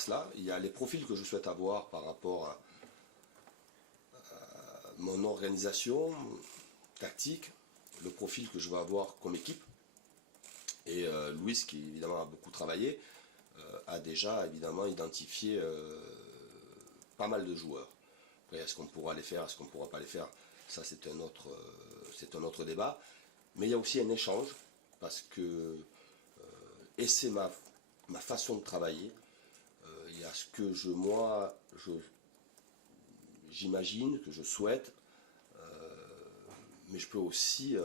travers cela, il y a les profils que je souhaite avoir par rapport à mon organisation tactique, le profil que je veux avoir comme équipe. Et Louis, qui évidemment a beaucoup travaillé, a déjà évidemment identifié pas mal de joueurs. Après, est-ce qu'on pourra les faire, est-ce qu'on ne pourra pas les faire, ça c'est un autre débat. Mais il y a aussi un échange, parce que, et c'est ma façon de travailler, il y a ce que j'imagine, que je souhaite, mais je peux aussi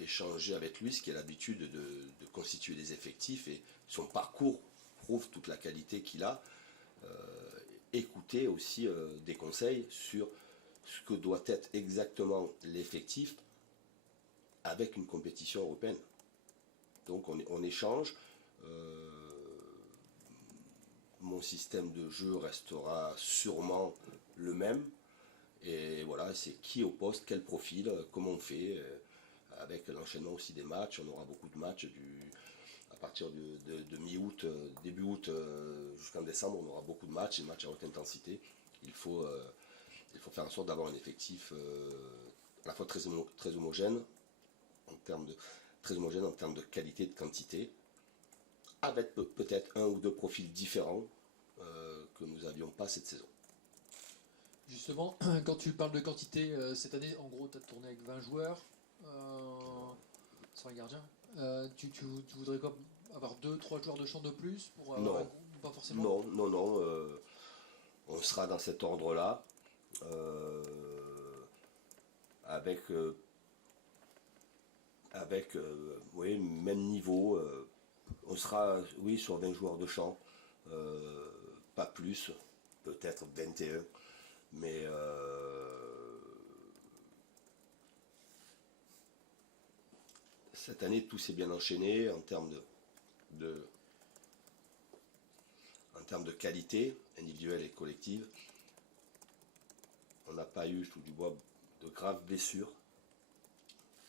échanger avec lui, ce qui a l'habitude de constituer des effectifs, et son parcours prouve toute la qualité qu'il a. Écouter aussi des conseils sur ce que doit être exactement l'effectif avec une compétition européenne. Donc on échange. Mon système de jeu restera sûrement le même. Et voilà, c'est qui au poste, quel profil, comment on fait. Avec l'enchaînement aussi des matchs, on aura beaucoup de matchs à partir de mi-août, début août jusqu'en décembre, on aura beaucoup de matchs, des matchs à haute intensité. Il faut faire en sorte d'avoir un effectif à la fois très homogène en termes de qualité et de quantité, avec peut-être un ou deux profils différents que nous n'avions pas cette saison. Justement, quand tu parles de quantité, cette année, en gros, tu as tourné avec 20 joueurs, sans les gardiens. Tu voudrais quoi, avoir 2-3 joueurs de champ de plus pour avoir Non, pas forcément. non. On sera dans cet ordre-là, avec, oui, même niveau. On sera, oui, sur 20 joueurs de champ, pas plus, peut-être 21, mais cette année tout s'est bien enchaîné en termes de qualité individuelle et collective. On n'a pas eu, sous du bois, de graves blessures.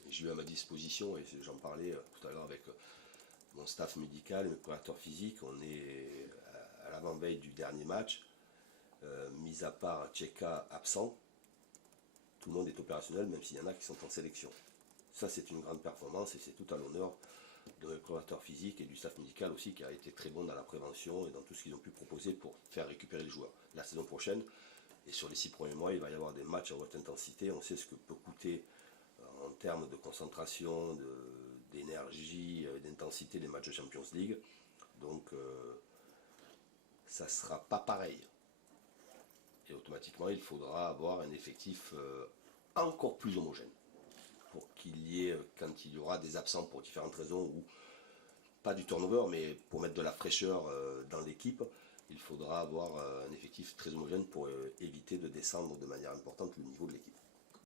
J'ai eu à ma disposition, et j'en parlais tout à l'heure avec mon staff médical et mes préparateurs physiques, on est à l'avant-veille du dernier match, mis à part Tcheka absent, tout le monde est opérationnel, même s'il y en a qui sont en sélection. Ça, c'est une grande performance, et c'est tout à l'honneur de mes préparateurs physiques et du staff médical aussi, qui a été très bon dans la prévention et dans tout ce qu'ils ont pu proposer pour faire récupérer les joueurs. La saison prochaine, et sur les 6 premiers mois, il va y avoir des matchs à haute intensité. On sait ce que peut coûter en termes de concentration, d'énergie, d'intensité des matchs de Champions League. Donc ça ne sera pas pareil. Et automatiquement, il faudra avoir un effectif encore plus homogène, pour qu'il y ait, quand il y aura des absents pour différentes raisons, ou pas du turnover, mais pour mettre de la fraîcheur dans l'équipe, il faudra avoir un effectif très homogène pour éviter de descendre de manière importante le niveau de l'équipe.